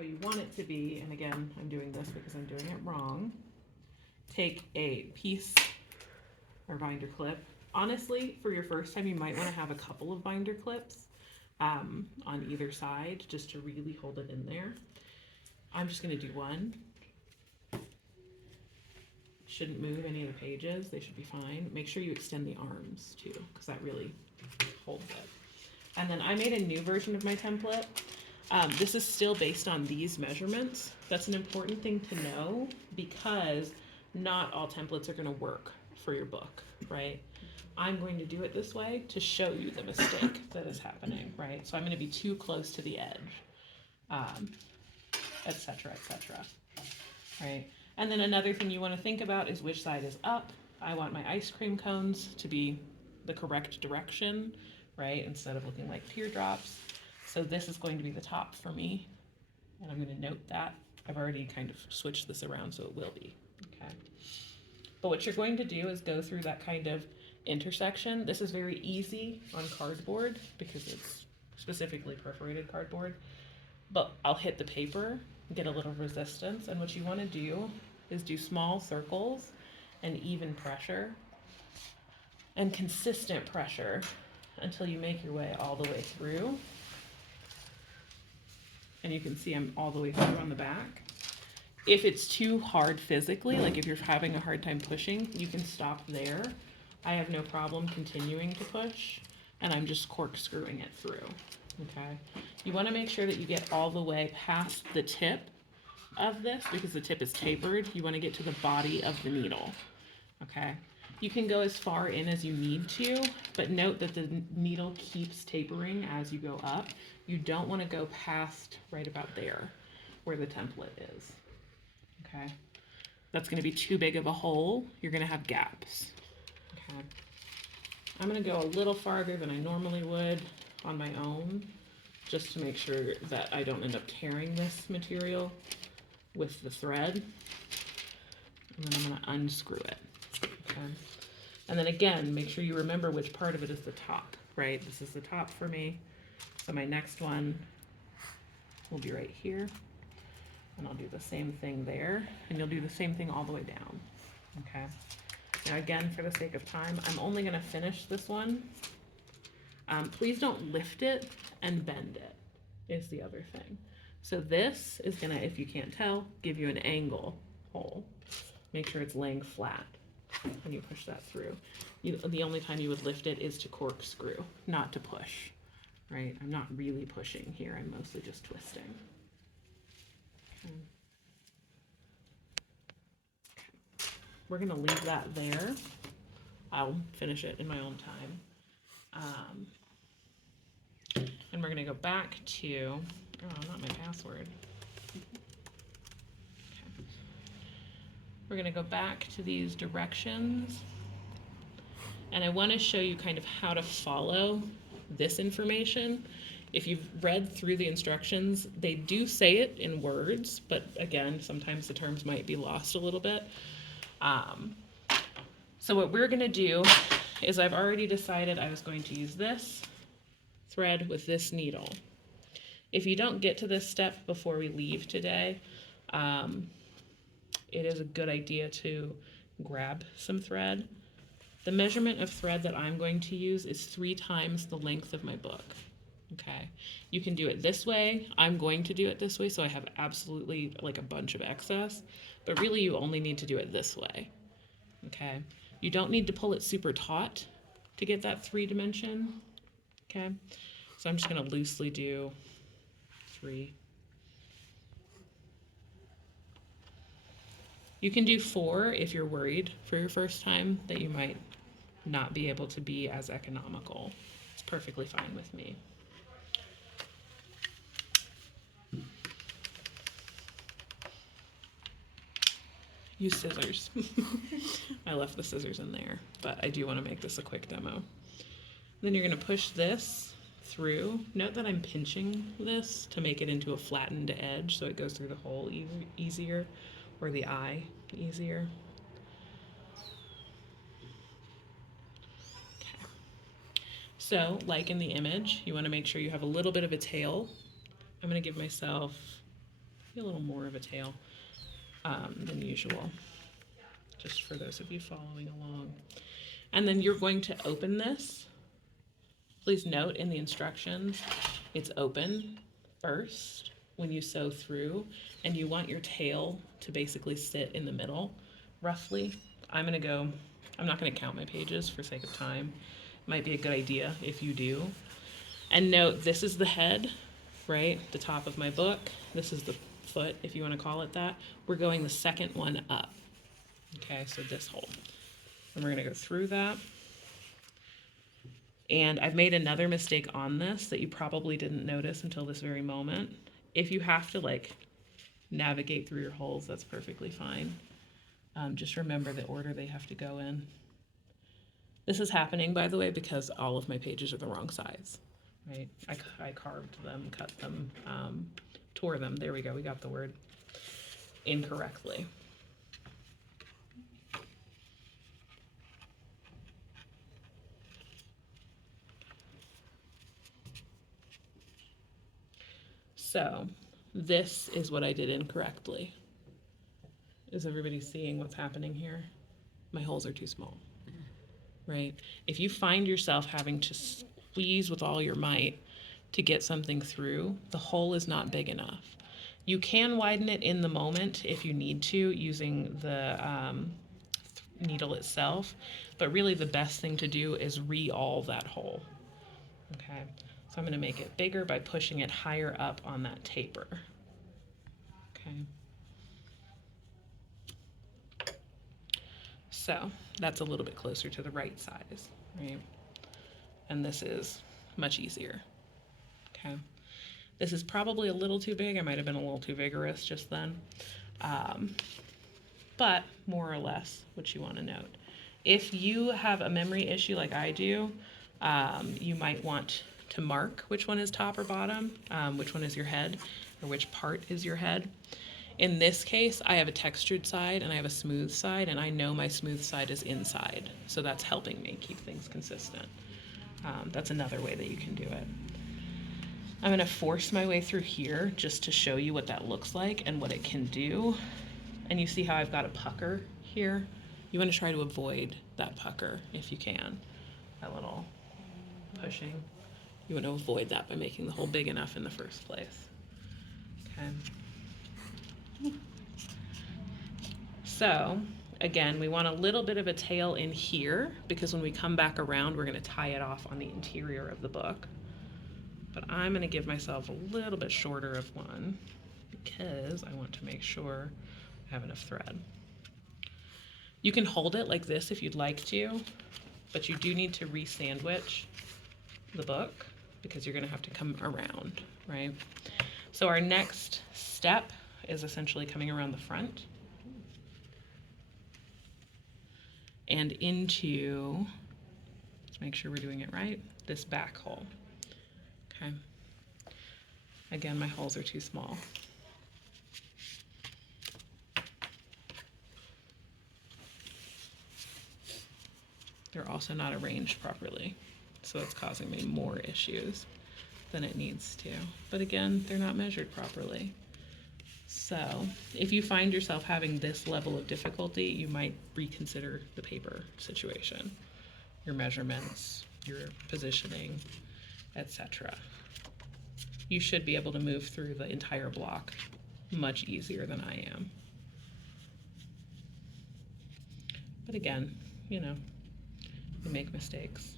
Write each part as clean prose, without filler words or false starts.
how you want it to be, and again, I'm doing this because I'm doing it wrong, take a piece or binder clip. Honestly, for your first time, you might want to have a couple of binder clips on either side just to really hold it in there. I'm just going to do one. Shouldn't move any of the pages. They should be fine. Make sure you extend the arms too, because that really holds it. And then I made a new version of my template. This is still based on these measurements. That's an important thing to know because not all templates are going to work for your book, right? I'm going to do it this way to show you the mistake that is happening, right? So I'm going to be too close to the edge, et cetera, right? And then another thing you want to think about is which side is up. I want my ice cream cones to be the correct direction, right? Instead of looking like teardrops. So this is going to be the top for me. And I'm going to note that. I've already kind of switched this around so it will be, okay? But what you're going to do is go through that kind of intersection. This is very easy on cardboard because it's specifically perforated cardboard. But I'll hit the paper, get a little resistance, and what you want to do is do small circles and even pressure and consistent pressure until you make your way all the way through. And you can see I'm all the way through on the back. If it's too hard physically, like if you're having a hard time pushing, you can stop there. I have no problem continuing to push, and I'm just corkscrewing it through, okay? You wanna make sure that you get all the way past the tip of this because the tip is tapered. You wanna get to the body of the needle, okay? You can go as far in as you need to, but note that the needle keeps tapering as you go up. You don't wanna go past right about there where the template is, okay? That's gonna be too big of a hole. You're gonna have gaps, okay? I'm gonna go a little farther than I normally would on my own, just to make sure that I don't end up tearing this material with the thread. And then I'm gonna unscrew it, okay? And then again, make sure you remember which part of it is the top, right? This is the top for me. So my next one will be right here. And I'll do the same thing there. And you'll do the same thing all the way down, okay? Now again, for the sake of time, I'm only gonna finish this one. Please don't lift it and bend it, is the other thing. So this is gonna, if you can't tell, give you an angle hole. Make sure it's laying flat when you push that through. The only time you would lift it is to corkscrew, not to push, right? I'm not really pushing here, I'm mostly just twisting. Okay. We're gonna leave that there. I'll finish it in my own time. And we're gonna go back to, oh, not my password. Okay. We're gonna go back to these directions. And I wanna show you kind of how to follow this information. If you've read through the instructions, they do say it in words, but again, sometimes the terms might be lost a little bit. So what we're gonna do is I've already decided I was going to use this thread with this needle. If you don't get to this step before we leave today, it is a good idea to grab some thread. The measurement of thread that I'm going to use is 3 times the length of my book, okay? You can do it this way. I'm going to do it this way, so I have absolutely like a bunch of excess, but really you only need to do it this way, okay? You don't need to pull it super taut to get that 3 dimension, okay? So I'm just gonna loosely do 3. You can do 4 if you're worried for your first time that you might not be able to be as economical. It's perfectly fine with me. Use scissors. I left the scissors in there, but I do want to make this a quick demo. Then you're going to push this through. Note that I'm pinching this to make it into a flattened edge so it goes through the hole easier, or the eye easier. Okay. So, like in the image, you want to make sure you have a little bit of a tail. I'm going to give myself a little more of a tail than usual, just for those of you following along. And then you're going to open this. Please note in the instructions, it's open first when you sew through, and you want your tail to basically sit in the middle, roughly. I'm not gonna count my pages for sake of time. Might be a good idea if you do. And note, this is the head, right? The top of my book. This is the foot, if you wanna call it that. We're going the second one up. Okay, so this hole. And we're gonna go through that. And I've made another mistake on this that you probably didn't notice until this very moment. If you have to like navigate through your holes, that's perfectly fine. Just remember the order they have to go in. This is happening, by the way, because all of my pages are the wrong size, right? I carved them, cut them, tore them, there we go, we got the word, incorrectly. So this is what I did incorrectly. Is everybody seeing what's happening here? My holes are too small, right? If you find yourself having to squeeze with all your might to get something through, the hole is not big enough. You can widen it in the moment if you need to using the needle itself, but really the best thing to do is re-awl that hole, okay? So I'm going to make it bigger by pushing it higher up on that taper. Okay. So that's a little bit closer to the right size, right? And this is much easier. Okay. This is probably a little too big. I might have been a little too vigorous just then. But more or less what you want to note. If you have a memory issue like I do, you might want to mark which one is top or bottom, which one is your head, or which part is your head. In this case, I have a textured side and I have a smooth side, and I know my smooth side is inside, so that's helping me keep things consistent. That's another way that you can do it. I'm gonna force my way through here just to show you what that looks like and what it can do. And you see how I've got a pucker here? You wanna try to avoid that pucker if you can, that little pushing. You want to avoid that by making the hole big enough in the first place. Okay. So again, we want a little bit of a tail in here because when we come back around, we're going to tie it off on the interior of the book. But I'm going to give myself a little bit shorter of one because I want to make sure I have enough thread. You can hold it like this if you'd like to, but you do need to re-sandwich the book because you're going to have to come around, right? So our next step is essentially coming around the front and into, let's make sure we're doing it right, this back hole, okay? Again, my holes are too small. They're also not arranged properly, so it's causing me more issues than it needs to. But again, they're not measured properly. So if you find yourself having this level of difficulty, you might reconsider the paper situation, your measurements, your positioning, etc. You should be able to move through the entire block much easier than I am. But again, you know, we make mistakes.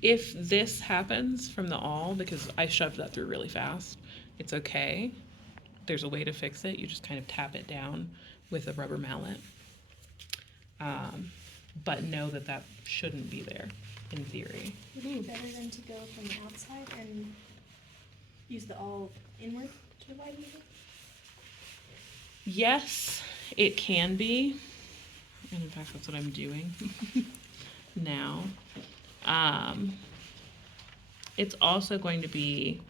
If this happens from the awl, because I shoved that through really fast, it's okay. There's a way to fix it. You just kind of tap it down with a rubber mallet. But know that that shouldn't be there in theory. Would it be better than to go from the outside and use the awl inward to widen it? Yes, it can be. And in fact, that's what I'm doing now. It's also going to be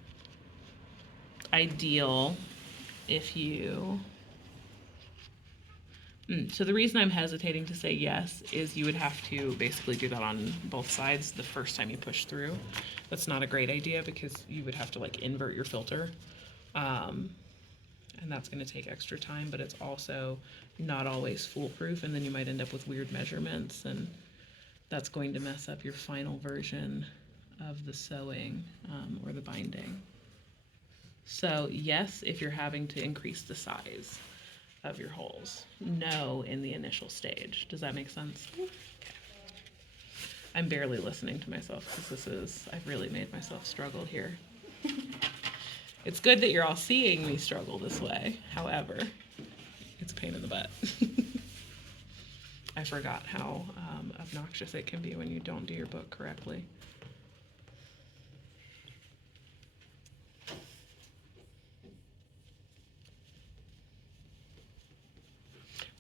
ideal if you So the reason I'm hesitating to say yes is you would have to basically do that on both sides the first time you push through. That's not a great idea because you would have to like invert your filter. And that's going to take extra time, but it's also not always foolproof, and then you might end up with weird measurements, and that's going to mess up your final version of the sewing or the binding. So yes, if you're having to increase the size of your holes. No in the initial stage. Does that make sense? Okay. I'm barely listening to myself because I've really made myself struggle here. It's good that you're all seeing me struggle this way. However, it's a pain in the butt. I forgot how obnoxious it can be when you don't do your book correctly.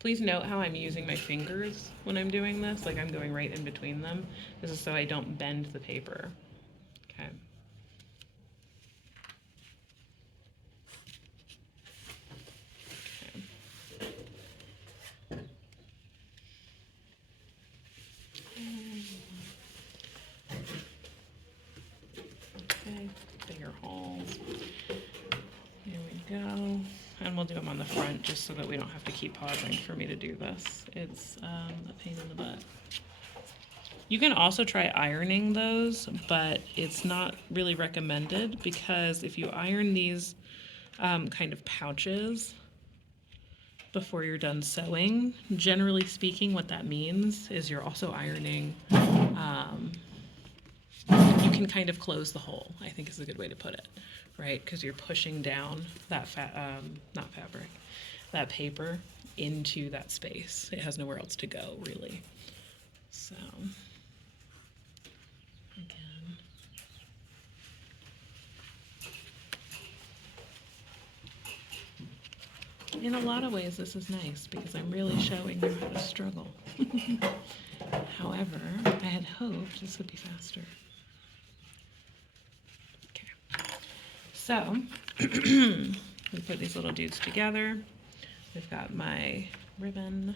Please note how I'm using my fingers when I'm doing this, like I'm going right in between them. This is so I don't bend the paper. Okay. Okay, bigger holes. Here we go. And we'll do them on the front just so that we don't have to keep pausing for me to do this. It's a pain in the butt. You can also try ironing those, but it's not really recommended because if you iron these kind of pouches before you're done sewing, generally speaking, what that means is you're also ironing, you can kind of close the hole, I think is a good way to put it, right? Because you're pushing down that that paper into that space. It has nowhere else to go, really. So, again. In a lot of ways, this is nice because I'm really showing you how to struggle. However, I had hoped this would be faster. Okay. So, we put these little dudes together. We've got my ribbon,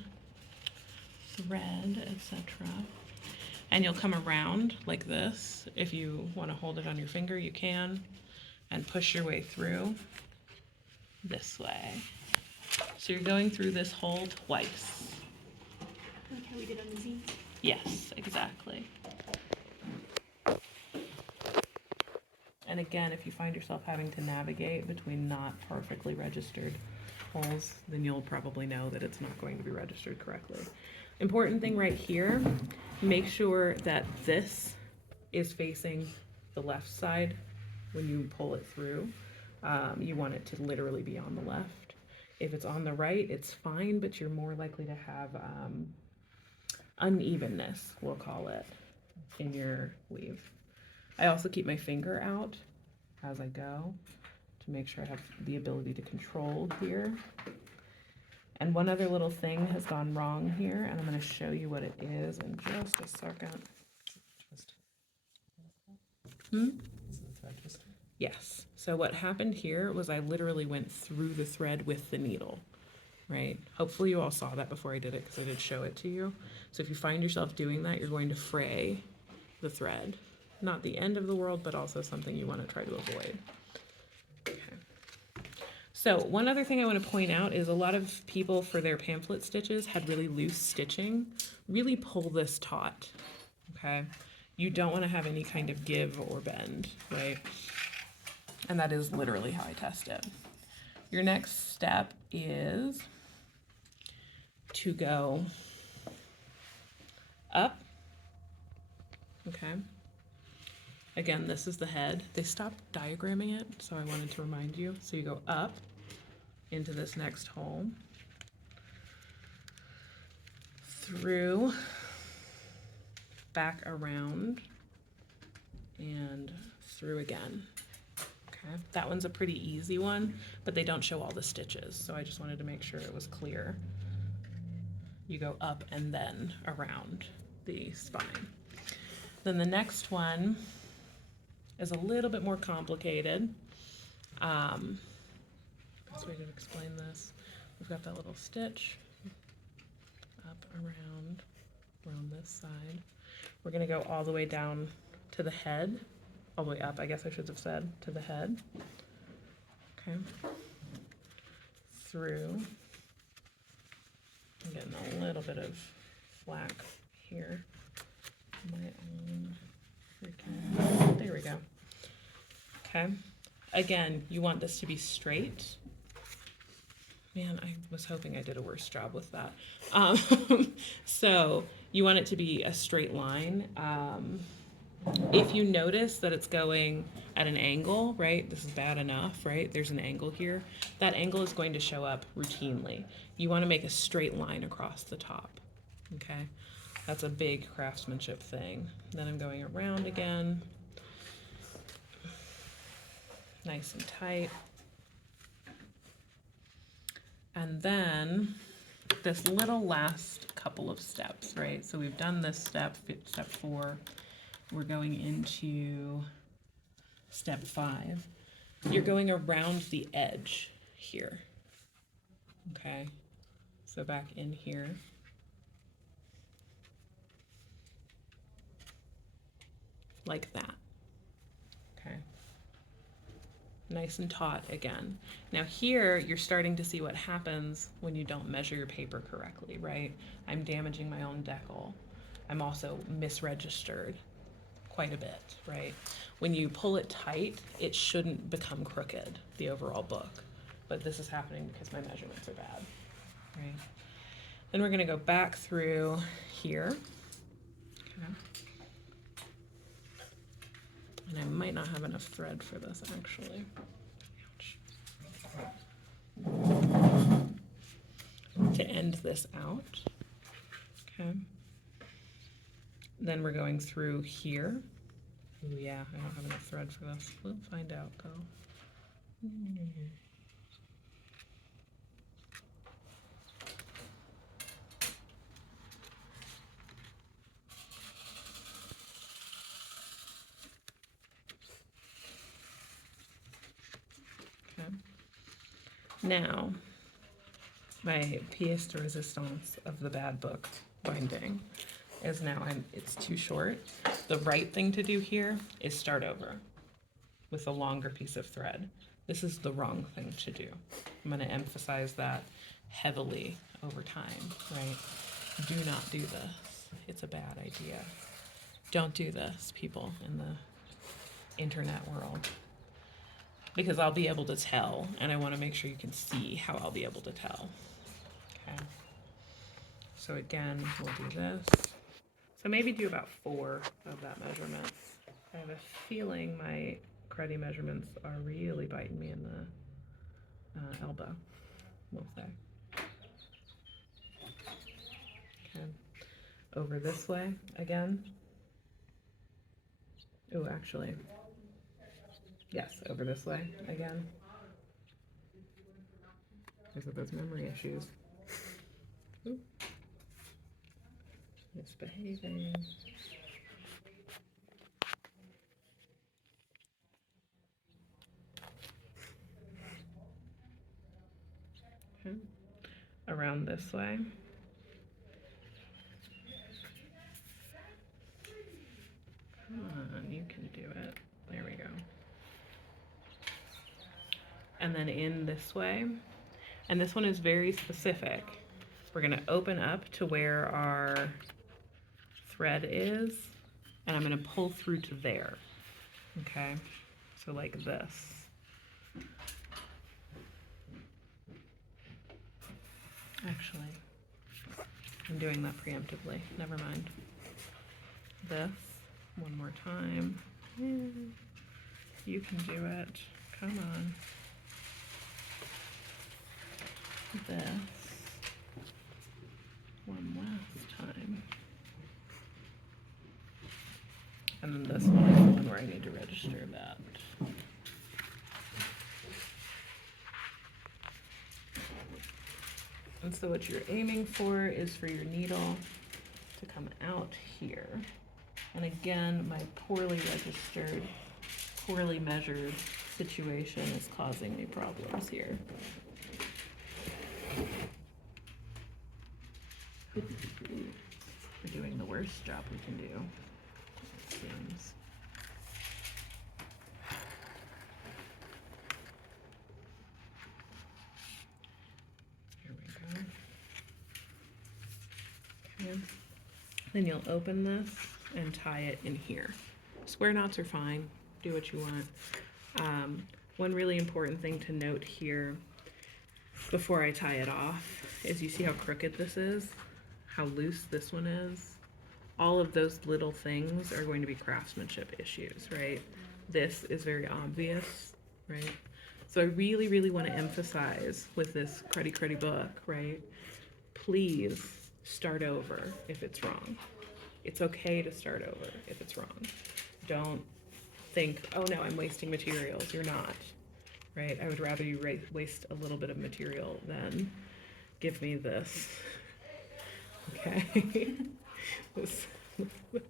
thread, etc. And you'll come around like this. If you want to hold it on your finger, you can. And push your way through this way. So you're going through this hole twice. Like how we did on the zine? Yes, exactly. And again, if you find yourself having to navigate between not perfectly registered holes, then you'll probably know that it's not going to be registered correctly. Important thing right here, make sure that this is facing the left side when you pull it through. You want it to literally be on the left. If it's on the right, it's fine, but you're more likely to have unevenness, we'll call it, in your weave. I also keep my finger out as I go to make sure I have the ability to control here. And one other little thing has gone wrong here, and I'm going to show you what it is in just a second. Yes. So what happened here was I literally went through the thread with the needle, right? Hopefully you all saw that before I did it because I did show it to you. So if you find yourself doing that, you're going to fray the thread. Not the end of the world, but also something you want to try to avoid. Okay. So one other thing I want to point out is a lot of people for their pamphlet stitches had really loose stitching. Really pull this taut, okay? You don't want to have any kind of give or bend, right? And that is literally how I test it. Your next step is to go up, okay? Again, this is the head. They stopped diagramming it, so I wanted to remind you. So you go up into this next hole, through, back around, and through again. Okay, that one's a pretty easy one, but they don't show all the stitches, so I just wanted to make sure it was clear. You go up and then around the spine. Then the next one is a little bit more complicated. Best way to explain this, we've got that little stitch up around this side. We're gonna go all the way down to the head, all the way up, I guess I should have said, to the head. Okay. Through. I'm getting a little bit of flack here. My own freaking, there we go. Okay. Again, you want this to be straight. Man, I was hoping I did a worse job with that. So you want it to be a straight line. If you notice that it's going at an angle, right, this is bad enough, right, there's an angle here, that angle is going to show up routinely. You want to make a straight line across the top, okay? That's a big craftsmanship thing. Then I'm going around again, nice and tight. And then this little last couple of steps, right? So we've done this step 4. We're going into step 5. You're going around the edge here. Okay, so back in here. Like that. Okay. Nice and taut again. Now here, you're starting to see what happens when you don't measure your paper correctly, right? I'm damaging my own decal. I'm also misregistered quite a bit, right? When you pull it tight, it shouldn't become crooked, the overall book. But this is happening because my measurements are bad, right? Then we're gonna go back through here. Okay. And I might not have enough thread for this, actually. Ouch. To end this out. Okay. Then we're going through here. Ooh, yeah, I don't have enough thread for this. We'll find out, though. Okay. Now, my pièce de résistance of the bad book binding is now it's too short. The right thing to do here is start over with a longer piece of thread. This is the wrong thing to do. I'm going to emphasize that heavily over time, right? Do not do this. It's a bad idea. Don't do this, people in the internet world. Because I'll be able to tell, and I want to make sure you can see how I'll be able to tell. Okay. So again, we'll do this. So maybe do about 4 of that measurement. I have a feeling my cruddy measurements are really biting me in the elbow, we'll say. Okay. Over this way again. Oh, actually. Yes, over this way again. Because of those memory issues. Ooh. Misbehaving. Okay. Around this way. Come on, you can do it. There we go. And then in this way. And this one is very specific. We're going to open up to where our thread is, and I'm going to pull through to there. Okay, so like this. Actually, I'm doing that preemptively. Never mind. This one more time. You can do it. Come on. This one last time. And then this one is the one where I need to register that. And so what you're aiming for is for your needle to come out here. And again, my poorly registered, poorly measured situation is causing me problems here. We're doing the worst job we can do, it seems. Here we go. Okay. Then you'll open this and tie it in here. Square knots are fine. Do what you want. One really important thing to note here before I tie it off is you see how crooked this is, how loose this one is. All of those little things are going to be craftsmanship issues, right? This is very obvious, right? So I really, really want to emphasize with this cruddy book, right? Please start over if it's wrong. It's okay to start over if it's wrong. Don't think, oh no, I'm wasting materials. You're not, right? I would rather you waste a little bit of material than give me this. Okay. That's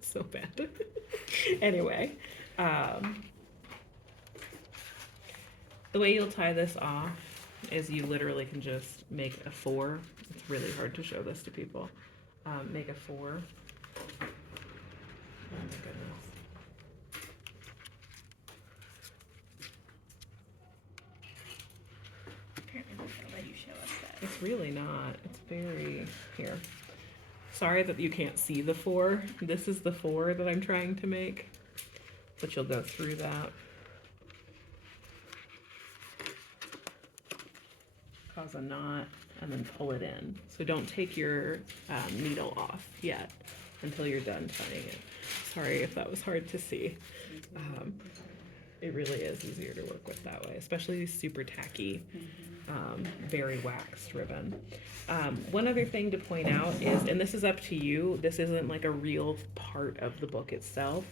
so bad. Anyway, the way you'll tie this off is you literally can just make a 4. It's really hard to show this to people. Make a 4. Oh my goodness. Apparently we're gonna let you show us that. It's really not. It's very, here. Sorry that you can't see the 4. This is the 4 that I'm trying to make, but you'll go through that. Cause a knot and then pull it in. So don't take your needle off yet until you're done tying it. Sorry if that was hard to see. It really is easier to work with that way, especially these super tacky, very waxed ribbon. One other thing to point out is, and this is up to you, this isn't like a real part of the book itself,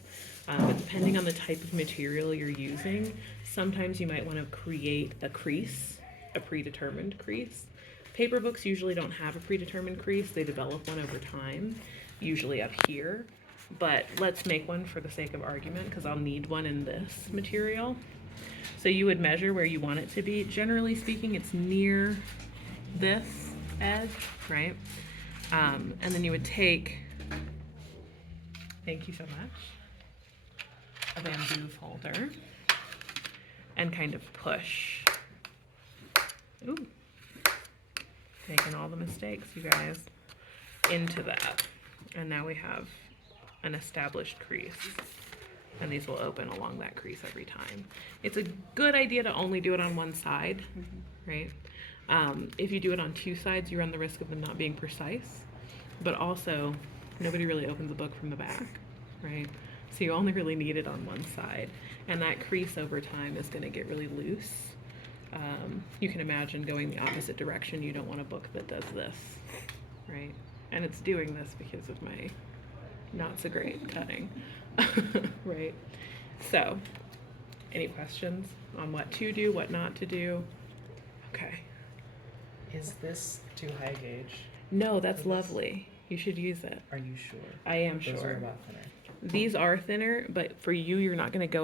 but depending on the type of material you're using, sometimes you might want to create a crease, a predetermined crease. Paper books usually don't have a predetermined crease, they develop one over time, usually up here. But let's make one for the sake of argument, because I'll need one in this material. So you would measure where you want it to be. Generally speaking, it's near this edge, right? And then you would take, thank you so much, a bamboo folder and kind of push. Ooh, making all the mistakes, you guys, into that. And now we have an established crease, and these will open along that crease every time. It's a good idea to only do it on one side, right? If you do it on 2 sides, you run the risk of them not being precise, but also nobody really opens a book from the back, right? So you only really need it on one side, and that crease over time is going to get really loose. You can imagine going the opposite direction. You don't want a book that does this, right? And it's doing this because of my not so great cutting, right? So, any questions on what to do, what not to do? Okay. Is this too high gauge? No, that's lovely. You should use it. Are you sure? I am Those sure. are about thinner. These are thinner, but for you, you're not going to go